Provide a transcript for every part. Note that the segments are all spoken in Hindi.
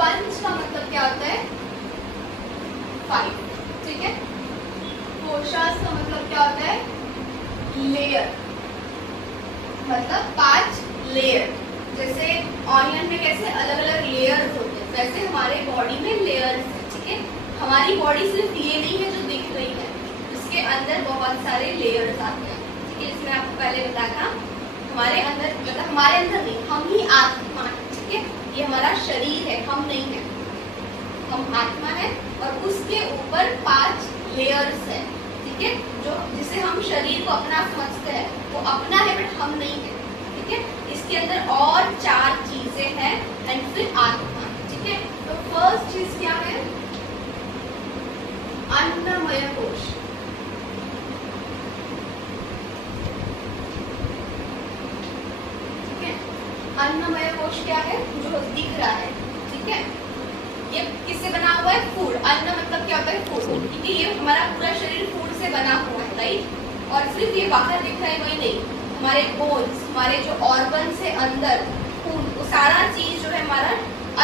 पंच का मतलब क्या होता है? 5, ठीक है। कोशास का मतलब क्या होता है? लेयर, मतलब 5 लेयर। जैसे ऑनियन में कैसे अलग अलग लेयर्स होते हैं, वैसे हमारे बॉडी में लेयर्स है, ठीक है। हमारी बॉडी सिर्फ ये नहीं है जो दिख रही है, इसके अंदर बहुत सारे लेयर्स आते हैं, ठीक है। इसमें आपको पहले बताया था हमारे अंदर, मतलब हमारे अंदर नहीं, हम ही आत्मा है, ठीक है। ये हमारा शरीर है, हम नहीं है, हम आत्मा है और उसके ऊपर 5 लेयर्स है, ठीक है। जो जिसे हम शरीर को अपना समझते हैं वो अपना है, बट हम नहीं है, ठीक है। इसके अंदर और 4 चीजें हैं एंड फिर आत्मा, ठीक है। तो फर्स्ट चीज क्या है? अन्नमय कोश। ठीक है, अन्नमय कोश क्या है? जो दिख रहा है, ठीक है। ये किससे बना हुआ है? फूड। अन्न मतलब क्या होता है? फूड, ठीक है। ये हमारा पूरा शरीर फूड से बना हुआ है, राइट। और सिर्फ ये बाहर दिख रहा है वही नहीं, हमारे बोन्स, हमारे जो ऑर्गन्स है अंदर, खून, वो सारा चीज जो है हमारा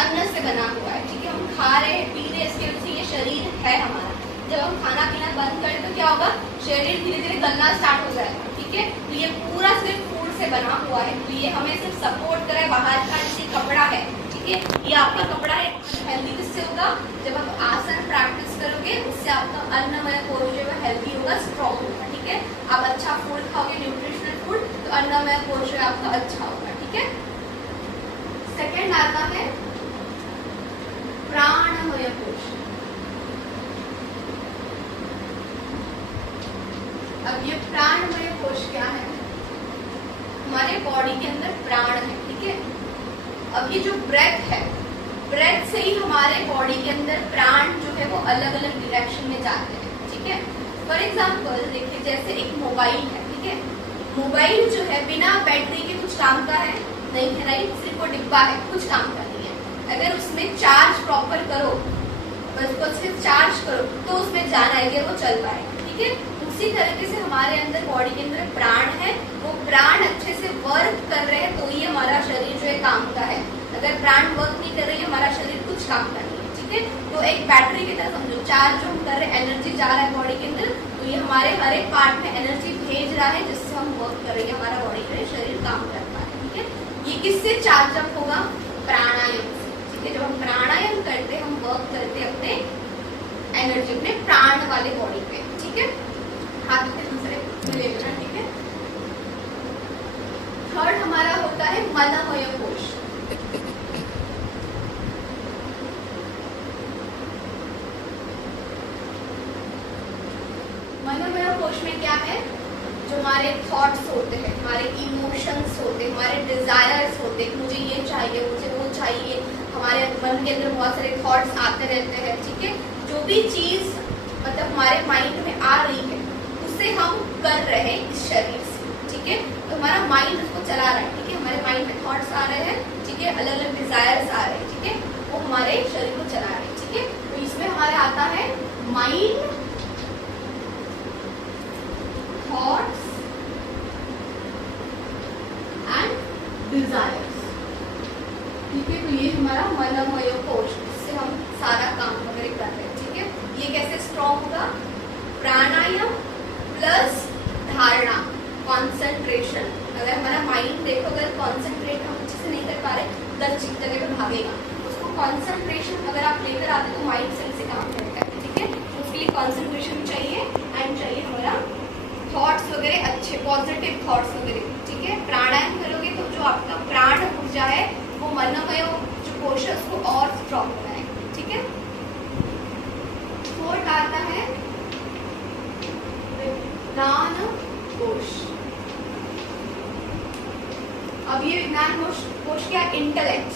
अन्न से बना हुआ है, ठीक है। हम खा रहे हैं, पी रहे हैं, इसके वजह से ये शरीर है हमारा। जब हम खाना पीना बंद करें तो क्या होगा? शरीर धीरे धीरे गलना स्टार्ट हो जाएगा, ठीक है। तो ये पूरा सिर्फ फूड से बना हुआ है, तो ये हमें सिर्फ सपोर्ट करे बाहर का, जैसे कपड़ा है, ठीक है। ये आपका कपड़ा है, हेल्दी किससे होगा? जब आप आसन प्रैक्टिस करोगे उससे आपका अन्नमय कोश जो है हेल्दी होगा, स्ट्रॉन्ग होगा, ठीक है। आप अच्छा फूड खाओगे, न्यूट्रिशनल फूड, तो अन्नमय कोश जो है आपका अच्छा होगा, ठीक है। सेकेंड आता है प्राणमय कोश। अब ये प्राणमय कोश क्या है? हमारे बॉडी के अंदर प्राण है, ठीक है। अब ये जो ब्रेथ है, ब्रेथ से ही हमारे बॉडी के अंदर प्राण जो है वो अलग अलग डायरेक्शन में जाते हैं, ठीक है। फॉर एग्जाम्पल देखिए, जैसे एक मोबाइल है, ठीक है। मोबाइल जो है बिना बैटरी के कुछ काम का है नहीं है, राइट। सिर्फ वो डिब्बा है, कुछ काम का नहीं है। अगर उसमें चार्ज प्रॉपर करो, बस उसको सिर्फ चार्ज करो तो उसमें जाना है कि वो चल पाएगा, ठीक है। उसी तरीके से हमारे अंदर बॉडी के अंदर प्राण है, वो प्राण अच्छे से वर्क कर रहे हैं तो ही हमारा शरीर जो है काम का है। अगर प्राण वर्क नहीं कर रही है, हमारा शरीर कुछ काम का नहीं है, ठीक है। तो एक बैटरी की तरह समझो, चार्ज जो हम कर रहे हैं, एनर्जी जा रहा है बॉडी के अंदर, तो ये हमारे हर एक पार्ट में एनर्जी भेज रहा है जिससे हम वर्क कर रहे हैं, हमारा बॉडी का शरीर काम कर पा रहा है, ठीक है। ये किससे चार्ज अप होगा? प्राणायाम से, ठीक है। जब हम प्राणायाम करते, हम वर्क करते अपने एनर्जी, अपने प्राण वाले बॉडी पे, ठीक है। हाथ में दूसरे ले लेना, ठीक है। थर्ड हमारा होता है मनमय कोश। मनमय कोश में क्या है? जो हमारे थॉट्स होते हैं, हमारे इमोशंस होते हैं, हमारे डिजायर्स होते हैं, मुझे ये चाहिए, मुझे वो चाहिए, हमारे मन के अंदर बहुत सारे थॉट्स आते रहते हैं, ठीक है। जो भी चीज मतलब हमारे माइंड में आ रही है उसे हम कर रहे हैं इस शरीर से, ठीक है। तो हमारा माइंड उसको चला रहा है, ठीक है। हमारे माइंड में थॉट्स आ रहे हैं, ठीक है, अलग अलग डिजायर्स आ रहे हैं, ठीक है, वो हमारे शरीर को चला रहे हैं, ठीक है। तो इसमें हमारे आता है माइंड, थॉट्स एंड डिजायर्स, ठीक है। तो ये हमारा मनमय कोश, जिससे हम सारा काम वगैरह कर रहे हैं, ठीक है। ये कैसे स्ट्रॉन्ग होगा? प्राणायाम प्लस धारणा, कॉन्सेंट्रेशन। अगर हमारा माइंड देखो, अगर कॉन्सेंट्रेट हम अच्छे से नहीं कर पा रहे, 10 जगह पे भागेगा, उसको कॉन्सेंट्रेशन अगर आप लेकर आते तो माइंड सही से काम करेगा, ठीक है। उसके लिए कॉन्सेंट्रेशन चाहिए एंड चाहिए हमारा थॉट्स वगैरह अच्छे, पॉजिटिव थॉट्स वगैरह, ठीक है। प्राणायाम करोगे तो जो आपका प्राण ऊर्जा है वो मनमय जो कोश है उसको और स्ट्रॉन्ग बनाएगा, ठीक है। फोर्थ आता है विज्ञान कोश। अब ये विज्ञान कोश क्या? इंटेलेक्ट,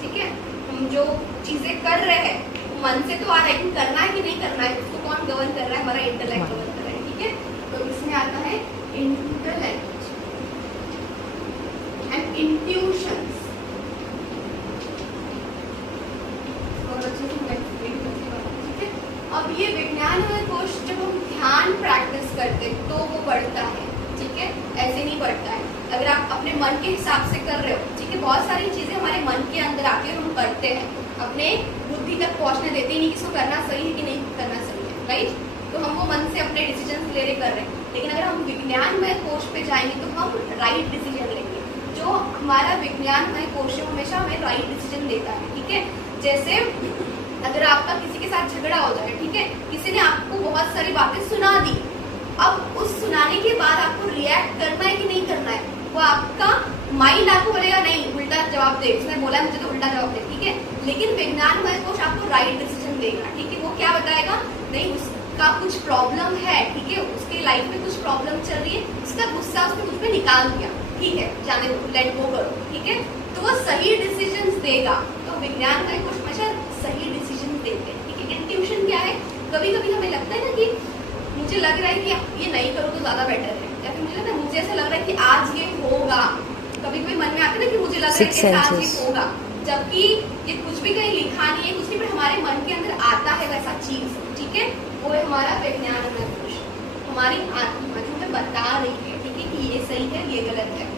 ठीक है। हम जो चीजें कर रहे हैं वो मन से तो आ रहा है, लेकिन करना है कि नहीं करना है उसको कौन गवर्न कर रहा है? हमारा इंटेलेक्ट गवर्न कर रहा है, ठीक है। तो इसमें आता है इंटेलेक्ट एंड इंट्यूशंस। अब ये विज्ञानमय कोश जब हम ध्यान प्रैक्टिस करते तो वो बढ़ता है, ठीक है, ऐसे नहीं बढ़ता है। अगर आप अपने मन के हिसाब से कर रहे हो, ठीक है, बहुत सारी चीजें हमारे मन के अंदर आके हम करते हैं, अपने बुद्धि तक पहुंचने देते ही नहीं कि इसको करना सही है कि नहीं करना सही है, राइट। तो हम वो मन से अपने डिसीजन ले रहे कर रहे हैं, लेकिन अगर हम विज्ञानमय कोश पे जाएंगे तो हम राइट डिसीजन लेंगे। जो हमारा विज्ञानमय कोश है हमेशा हमें राइट डिसीजन देता है, ठीक है। जैसे अगर आपका किसी के साथ झगड़ा हो जाए, ठीक है, किसी ने आपको बहुत सारी बातें सुना दी, अब उस सुनाने के बाद आपको रिएक्ट करना है कि नहीं करना है, वो आपका माइंड आपको बोलेगा नहीं उल्टा जवाब दे, उसने बोला मुझे तो उल्टा जवाब दे, ठीक है। लेकिन विज्ञानमय कोश आपको राइट डिसीजन देगा, ठीक है। वो क्या बताएगा, नहीं उसका कुछ प्रॉब्लम है, ठीक है, उसके लाइफ में कुछ प्रॉब्लम चल रही है, उसका गुस्सा उसने मुझ पे निकाल दिया, ठीक है, जाने दो, लेट गो करो, ठीक है। तो वो सही डिसीजन देगा। तो विज्ञानमय कोश हमेशा सही डिसीजन देते हैं, ठीक है। इंट्यूशन क्या है, कभी कभी हमें लगता है ना कि मुझे लग रहा है कि ये नहीं करो तो ज्यादा बेटर है, या फिर मुझे लगता है मुझे ऐसा लग रहा है कि आज ये होगा, कभी कभी मन में आता है ना कि मुझे लग रहा है कि आज ये होगा, जबकि ये कुछ भी कहीं लिखा नहीं है, कुछ भी, पर हमारे मन के अंदर आता है वैसा चीज, ठीक है। वो है हमारा विज्ञानमय कोश, हमारी आत्मा जो हमें बता रही है, ठीक है, कि ये सही है ये गलत है।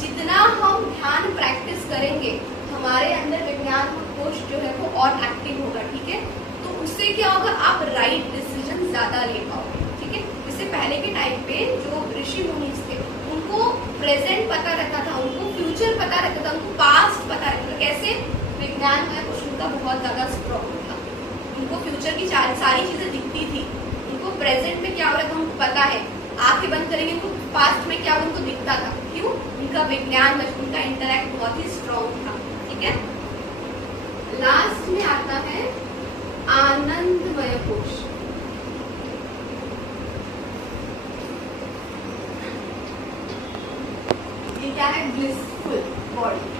जितना हम ध्यान प्रैक्टिस करेंगे हमारे अंदर विज्ञान कोश जो है वो और एक्टिव होगा, ठीक है। तो उससे क्या होगा, आप राइट डिसीजन ज्यादा ले पाओगे, ठीक है। इससे पहले के टाइम पे जो ऋषि मुनि थे उनको प्रेजेंट पता रहता था, उनको फ्यूचर पता रहता था, उनको पास्ट पता रहता था। कैसे, विज्ञान में कुछ उनका बहुत ज्यादा स्ट्रॉन्ग था, उनको फ्यूचर की सारी चीजें दिखती थी, उनको प्रेजेंट में क्या हो रहा था उनको पता है, आंखें बंद करेंगे उनको पास्ट में क्या हो उनको दिखता था। क्यों, उनका विज्ञान में उनका इंटरैक्ट बहुत ही स्ट्रॉन्ग था, ठीक है। लास्ट में आता है आनंदमय कोश। ये क्या है, ब्लिसफुल बॉडी।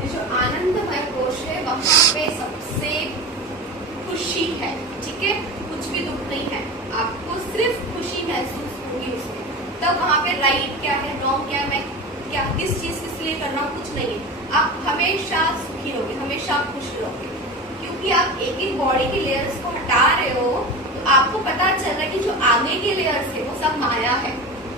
ये जो आनंदमय कोश है वहां पे सबसे खुशी है, ठीक है, कुछ भी दुख नहीं है, आपको सिर्फ खुशी महसूस होगी उसमें। तब वहां पे राइट क्या है, रॉन्ग क्या है, मैं क्या किस चीज के लिए कर रहा हूँ, कुछ नहीं है। आप हमेशा सुखी रहोगे, हमेशा खुश रहोगे, क्योंकि आप एक एक बॉडी के लेयर्स को हटा रहे हो, तो आपको पता चल रहा है कि जो आगे के लेयर्स है वो सब माया है,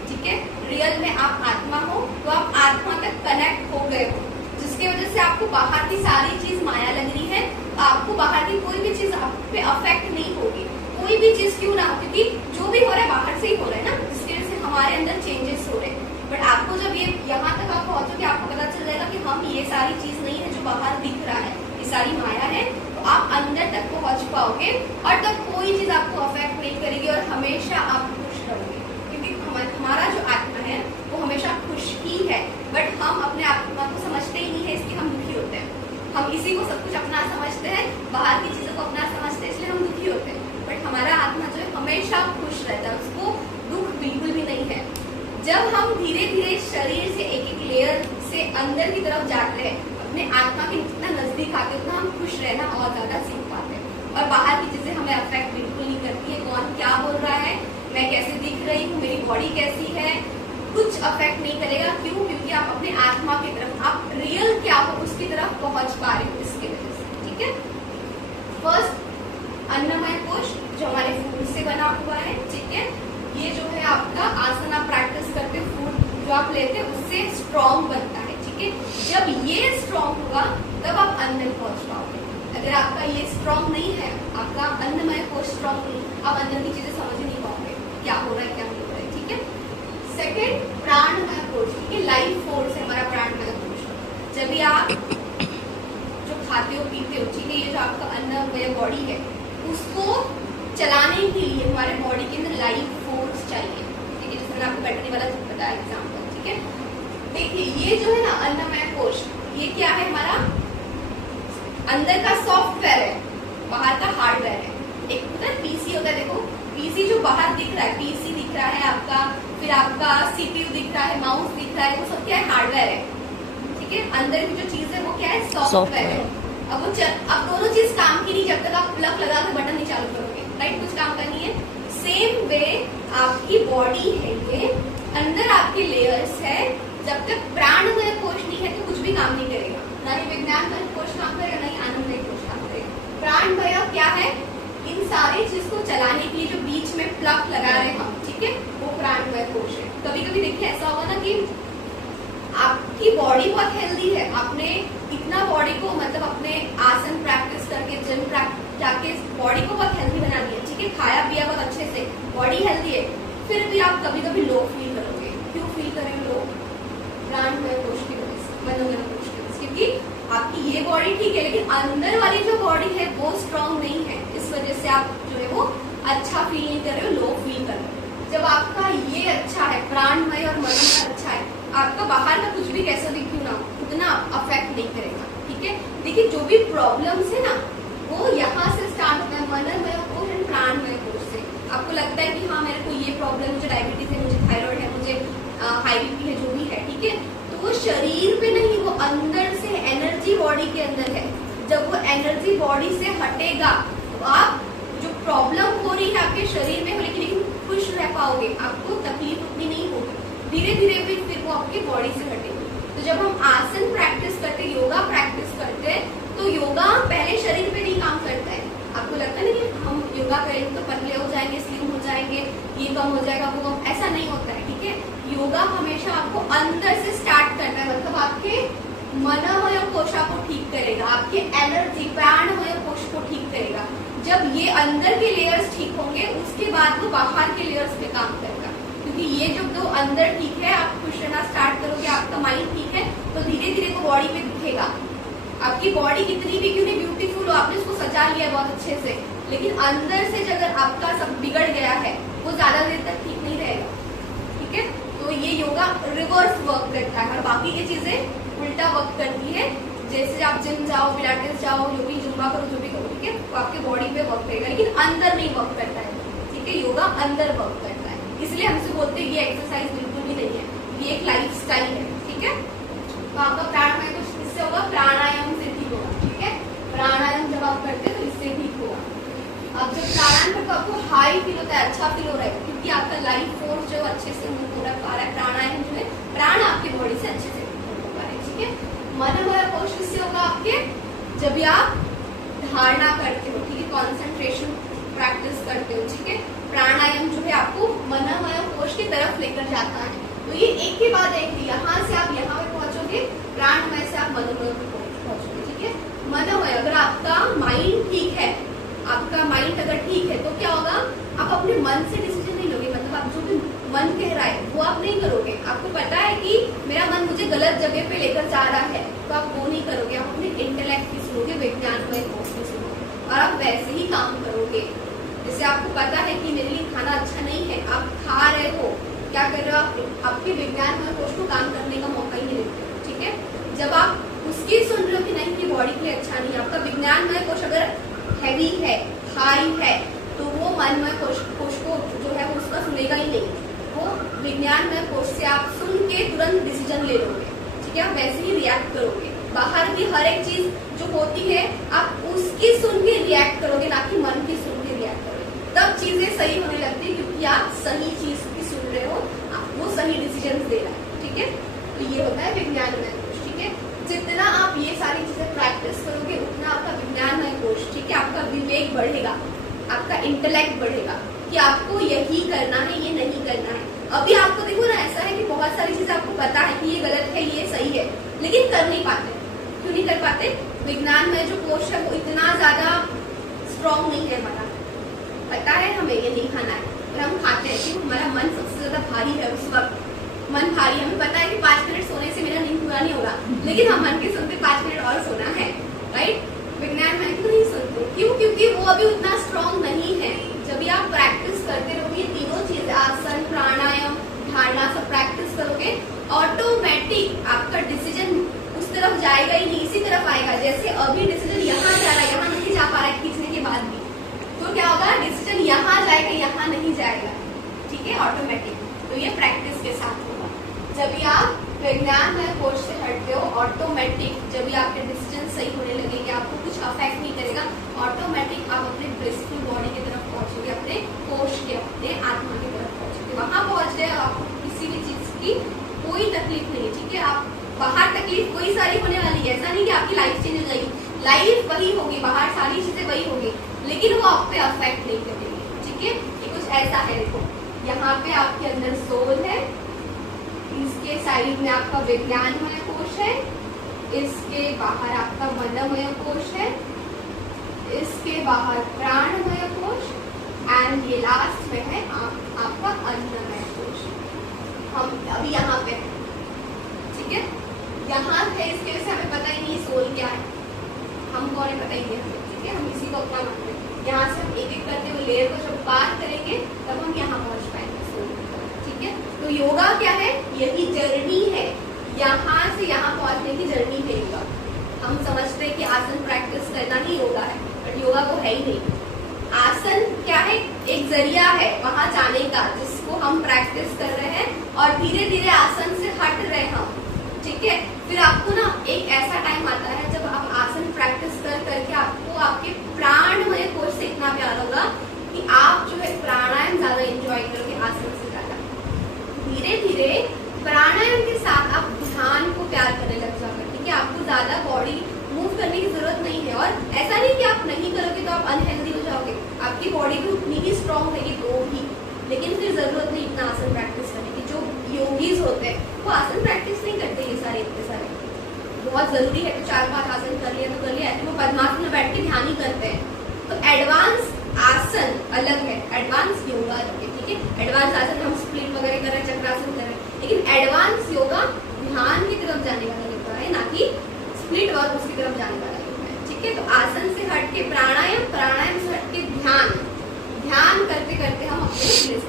ठीक है। रियल में आप आत्मा हो, तो आप आत्मा तक कनेक्ट हो गए हो, जिसकी वजह से आपको बाहर की सारी चीज माया लग रही है, आपको बाहर की कोई भी चीज आप पे अफेक्ट नहीं होगी, कोई भी चीज क्यों ना हो, क्योंकि जो भी हो रहा है बाहर से ही हो रहा है ना, जिसकी वजह से हमारे अंदर चेंजेस हो रहे हैं। बट आपको जब ये यहाँ तक आप पहुंचोगे, आपको पता चल जाएगा कि हम ये सारी चीज नहीं है जो बाहर दिख रहा है, ये सारी माया है, तो आप अंदर तक पहुंच पाओगे और तब कोई चीज आपको अफेक्ट नहीं करेगी और हमेशा आप खुश रहोगे, क्योंकि हमारा जो आत्मा है वो हमेशा खुश ही है। बट हम अपने आत्मा को समझते ही नहीं है, इसलिए हम दुखी होते हैं। हम इसी को सब कुछ अपना समझते हैं, बाहर की चीजों को अपना समझते हैं, इसलिए हम दुखी होते हैं। बट हमारा आत्मा जो है हमेशा खुश रहता है, उसको दुख बिल्कुल भी नहीं है। जब हम धीरे धीरे शरीर से एक एक लेयर से अंदर की तरफ जाते हैं, अपने आत्मा के जितना नजदीक आते हैं, उतना हम खुश रहना और ज्यादा सीख पाते हैं। और बाहर की चीजें हमें अफेक्ट बिल्कुल नहीं करती है, कौन क्या बोल रहा है, मैं कैसे दिख रही हूँ, मेरी बॉडी कैसी है, कुछ अफेक्ट नहीं करेगा। क्यों, क्योंकि आप अपने आत्मा की तरफ, आप रियल क्या हो उसकी तरफ पहुंच पा रहे हो इसके वजह से, ठीक है। फर्स्ट अन्नमय कोश जो हमारे फूड से बना हुआ है, ठीक है, ये जो है आपका आसन आप प्रैक्टिस करते फूड जो आप लेते हैं उससे स्ट्रॉन्ग बनता है, ठीक है। जब ये स्ट्रॉन्ग होगा तब आप अंदर पहुंच पाओगे। अगर आपका ये स्ट्रॉन्ग नहीं है, आपका अन्नमय कोश स्ट्रॉन्ग नहीं, आप अंदर की चीजें समझ ही नहीं पाओगे, क्या हो रहा है क्या नहीं हो रहा है, ठीक है। सेकेंड, प्राणमय कोश, ठीक है, लाइफ फोर्स है हमारा प्राणमय कोश। जब भी आप जो खाते हो पीते हो, ठीक है, ये जो आपका अन्नमय बॉडी है उसको चलाने के लिए हमारे बॉडी के अंदर लाइफ फोर्स चाहिए, ठीक है। जैसे मैंने आपको बैटरी वाला बताया एग्जाम्पल, ठीक है। देखिए ये जो है ना अन्नमय कोश, ये क्या है, हमारा अंदर का सॉफ्टवेयर है, बाहर का हार्डवेयर है। एक होता है पीसी होता है, देखो पीसी जो बाहर दिख रहा है, पीसी दिख रहा है आपका, फिर आपका सीपीयू दिख रहा है, माउस दिख रहा है, वो सब क्या है, हार्डवेयर है, ठीक है। अंदर की जो चीज है वो क्या है, सॉफ्टवेयर है। अब दोनों चीज काम की नहीं जब तक आप प्लग लगा के बटन नहीं चालू करोगे, राइट, कुछ काम करनी है। सेम वे आपकी बॉडी है, ये अंदर आपके लेयर्स है, जब तक प्राणमय कोश नहीं है तो कुछ भी काम नहीं करेगा, ना ही विज्ञानमय कोश काम करेगा, ना ही आनंदमय कोश काम करेगा। प्राणमय क्या है, इन सारी चीज को चलाने के लिए जो बीच में प्लग लगा रहे हैं हम, ठीक है, वो प्राणमय कोश है। कभी कभी देखिए ऐसा होगा ना कि आप आपकी बॉडी बहुत हेल्दी है, आपने इतना बॉडी को मतलब अपने आसन प्रैक्टिस करके जिम जाके बॉडी को बहुत हेल्दी बना दिया, ठीक है, खाया पिया बहुत अच्छे से, बॉडी हेल्दी है, फिर भी आप कभी कभी लो फील करोगे। क्यों फील करेंगे लो? प्राणमय कोश की वजह से, मनोमय कोश की वजह से, क्योंकि आपकी ये बॉडी ठीक है लेकिन अंदर वाली जो बॉडी है वो स्ट्रांग नहीं है, इस वजह से आप जो है वो अच्छा फील नहीं कर रहे हो, लो फील कर रहे हो। जब आपका ये अच्छा है, प्राणमय और मनोमय अच्छा है, आपका बाहर का कुछ भी कैसा भी क्यों ना हो उतना अफेक्ट नहीं करेगा, ठीक है। देखिए जो भी प्रॉब्लम्स है ना वो यहाँ से स्टार्ट होता है, मनोमय कोश एंड प्राणमय कोश से। आपको लगता है कि हाँ मेरे को ये प्रॉब्लम, मुझे डायबिटीज है, मुझे थायराइड है, मुझे हाई बीपी है, जो भी है, ठीक है, तो वो शरीर पे नहीं, वो अंदर से एनर्जी बॉडी के अंदर है। जब वो एनर्जी बॉडी से हटेगा तो आप जो प्रॉब्लम हो रही है आपके शरीर में, लेकिन खुश रह पाओगे, आपको तकलीफ उतनी नहीं होगी, धीरे धीरे भी फिर वो आपकी बॉडी से हटेगी। तो जब हम आसन प्रैक्टिस करते, योगा प्रैक्टिस करते हैं, तो योगा पहले शरीर पे नहीं काम करता है। आपको लगता है ना कि हम योगा करेंगे तो पतले हो जाएंगे, स्लिम हो जाएंगे, ये कम हो जाएगा, वो कम, ऐसा नहीं होता है, ठीक है। योगा हमेशा आपको अंदर से स्टार्ट करना है, मतलब आपके मनोमय कोश को ठीक करेगा, आपके एनर्जी प्राणमय कोश को ठीक करेगा। जब ये अंदर के लेयर्स ठीक होंगे उसके बाद वो बाहर के लेयर्स पे काम करेगा, क्योंकि ये जो दो अंदर ठीक है, आप खुश रहना स्टार्ट करोगे, आपका माइंड ठीक है, तो धीरे धीरे वो बॉडी पे दिखेगा। आपकी बॉडी कितनी भी क्यों नहीं ब्यूटीफुल हो, आपने उसको सजा लिया बहुत अच्छे से, लेकिन अंदर से अगर आपका सब बिगड़ गया है वो ज्यादा देर तक ठीक नहीं रहेगा, ठीक है। तो ये योगा रिवर्स वर्क करता है और बाकी ये चीजें उल्टा वर्क करती है। जैसे आप जिम जाओ, पिलाटेस जाओ, जो भी जुम्बा करो, जो भी करो, ठीक है, तो आपके बॉडी पे वर्क करेगा, लेकिन अंदर नहीं वर्क करता है, ठीक है। योगा अंदर वर्क करता है, इसलिए हमसे बोलते हैं ये एक्सरसाइज बिल्कुल भी नहीं है, ये एक लाइफ स्टाइल है, ठीक है। तो आपका प्राणमय कुछ इससे होगा, प्राणायाम से ठीक होगा, ठीक है। प्राणायाम जब आप करते हैं तो इससे ठीक होगा। अब जब प्राणायाम करते आपको हाई फील होता है, अच्छा फील हो रहा है, क्योंकि आपका लाइफ फोर्स जो अच्छे से मूव हो पा रहा है, प्राणायाम जो है प्राण आपकी बॉडी से अच्छे से मूव हो पा रहा है, ठीक है। मनोमय कोश किससे होगा आपके? जब आप धारणा करते हो, ठीक है, कॉन्सेंट्रेशन प्रैक्टिस करते हो, ठीक है। प्राणायाम जो है आपको मनोमय कोश की तरफ लेकर जाता है। तो ये एक के बाद एक, यहाँ से आप यहाँ पे पहुंचोगे, प्राणमय से आप मनोमय पे पहुंचोगे, ठीक है। मनोमय, अगर आपका माइंड ठीक है, आपका माइंड अगर ठीक है तो क्या होगा, आप अपने मन से डिसीजन नहीं लोगे, मतलब आप जो भी मन कह रहा है वो आप नहीं करोगे। आपको पता है कि मेरा मन मुझे गलत जगह पे लेकर जा रहा है, तो आप वो नहीं करोगे, आप अपने इंटेलेक्ट की सुनोगे, विज्ञानमय कोश की सुनोगे और आप वैसे ही काम करोगे। जैसे आपको पता है कि मेरे लिए खाना अच्छा नहीं है, आप खा रहे हो, क्या कर रहे हो आप? आपके विज्ञानमय कोश को काम करने का मौका ही नहीं देते, ठीक है। जब आप उसकी सुन रहे हो कि नहीं, ये बॉडी के लिए अच्छा नहीं है, आपका विज्ञानमय कोश अगर हैवी है, हाई है, तो वो मनमय कोश को जो है वो उसका सुनेगा ही नहीं, वो विज्ञानमय कोश से आप सुन के तुरंत डिसीजन ले लोगे, ठीक है। आप वैसे ही रिएक्ट करोगे, बाहर की हर एक चीज जो होती है आप उसकी सुन के रिएक्ट करोगे, ना कि मन की सुन के रिएक्ट करोगे, तब चीजें सही होने लगती है, क्योंकि आप सही चीज की सुन रहे हो, वो सही डिसीजन दे रहा है, ठीक है। तो ये होता है विज्ञानमय कोश, ठीक है। जितना आप ये सारी चीजें प्रैक्टिस करोगे उतना आपका विज्ञानमय कोश, ठीक है, आपका विवेक बढ़ेगा, आपका इंटेलेक्ट बढ़ेगा कि आपको यही करना है, ये नहीं करना है। अभी आपको देखो ना, ऐसा है कि बहुत सारी चीजें आपको पता है कि ये गलत है, ये सही है, लेकिन कर नहीं पाते। क्यों नहीं कर पाते? विज्ञानमय जो कोश है वो इतना ज्यादा स्ट्रॉन्ग नहीं है हमारा, पता है हमें ये नहीं खाना है, और हम खाते हैं कि हमारा मन सबसे ज्यादा भारी है, उस वक्त मन भारी, हमें पता है कि 5 मिनट सोने से मेरा नींद पूरा नहीं होगा, लेकिन हम मन के सुनते 5 मिनट और सोना है, राइट। विज्ञानमय क्यों नहीं सुनते? क्यों? क्योंकि वो अभी उतना स्ट्रॉन्ग नहीं है। जब भी आप प्रैक्टिस करते रहोगे, तीनों चीजें, आसन, प्राणायाम, धारणा, सब प्रैक्टिस करोगे, ऑटोमेटिक आपका डिसीजन उस तरफ जाएगा ही नहीं, इसी तरफ आएगा। जैसे अभी डिसीजन यहाँ जा रहा है, यहाँ नहीं जा पा रहा है खींचने के बाद भी, तो क्या होगा, डिसीजन यहाँ जाएगा, यहाँ नहीं जाएगा, ठीक है, ऑटोमेटिक। तो ये प्रैक्टिस के साथ होगा। जब भी आप विज्ञानमय कोश से हटते हो, ऑटोमेटिक जब भी आपके डिसीजन सही होने लगेंगे, आपको कुछ अफेक्ट नहीं करेगा, ऑटोमेटिक आप अपने ब्लिसफुल बॉडी की तरफ पहुंचोगे, अपने कोश के, अपने आत्मा की तरफ पहुंचोगे। वहां पहुंच गए, आपको किसी भी चीज की कोई तकलीफ नहीं, ठीक है। आप बाहर तकलीफ कोई सारी होने वाली है, ऐसा नहीं कि आपकी लाइफ चेंज हो जाएगी, लाइफ वही होगी, बाहर सारी चीजें वही होगी, लेकिन वो आप पे अफेक्ट नहीं करेगी, ठीक है। ये कुछ ऐसा है, देखो यहाँ पे आपके अंदर सोल है, इसके साइड में आपका विज्ञानमय कोश है, इसके बाहर आपका मनोमय कोश है, इसके बाहर प्राणमय कोश, एंड ये लास्ट में है आपका अन्नमय कोश। हम अभी यहाँ पे हैं, ठीक है, यहाँ है, इसके वजह से हमें पता ही नहीं सोल क्या है, हम कौन है पता ही नहीं हमें, ठीक है, हम इसी को अपना मानते हैं। यहाँ से हम एक एक करते हुए लेयर को जब पार करेंगे तब हम यहाँ पहुँच पाएंगे सोल, ठीक है। तो योगा क्या है, यही जर्नी है, यहाँ से यहाँ पहुँचने की जर्नी है योगा। हम समझते हैं कि आसन प्रैक्टिस करना ही योगा है, बट योगा वो है ही नहीं। आसन क्या है, एक जरिया है वहां जाने का, जिसको हम प्रैक्टिस कर रहे हैं और धीरे धीरे आसन से हट रहे हैं हम, ठीक है। फिर आपको ना एक ऐसा टाइम आता है जब आप आसन प्रैक्टिस कर करके आपको आपके प्राणमय कोश से इतना प्यार होगा कि आप जो है प्राणायाम ज्यादा एंजॉय करोगे आसन से ज्यादा। धीरे धीरे प्राणायाम के साथ आप ध्यान को प्यार करने लग जाओगे, ठीक है। आपको ज्यादा बॉडी मूव करने की जरूरत नहीं है, और ऐसा नहीं कि आप नहीं करोगे तो आप अनहेल्दी हो जाओगे, आपकी बॉडी भी उतनी ही स्ट्रांग रहेगी तो भी, लेकिन फिर जरूरत नहीं इतना आसन प्रैक्टिस करने की। जो योगीज होते हैं वो आसन प्रैक्टिस नहीं करते, ये सारे इतने सारे बहुत जरूरी है तो 4-5 आसन कर लिया तो कर लिया, वो पद्मासन में बैठ के ध्यान ही करते हैं। तो एडवांस आसन अलग है, एडवांस योगा अलग है, ठीक है। एडवांस आसन हम स्प्लिट वगैरह कर रहे हैं, चक्रासन कर रहे हैं, लेकिन एडवांस योगा ध्यान की तरफ जाने वाला योगा है, ना कि स्प्लिट और उसकी तरफ जाने वाला योगा है, ठीक है। तो आसन से हट के प्राणायाम, प्राणायाम से हट के ध्यान, ध्यान करते करते हम अपने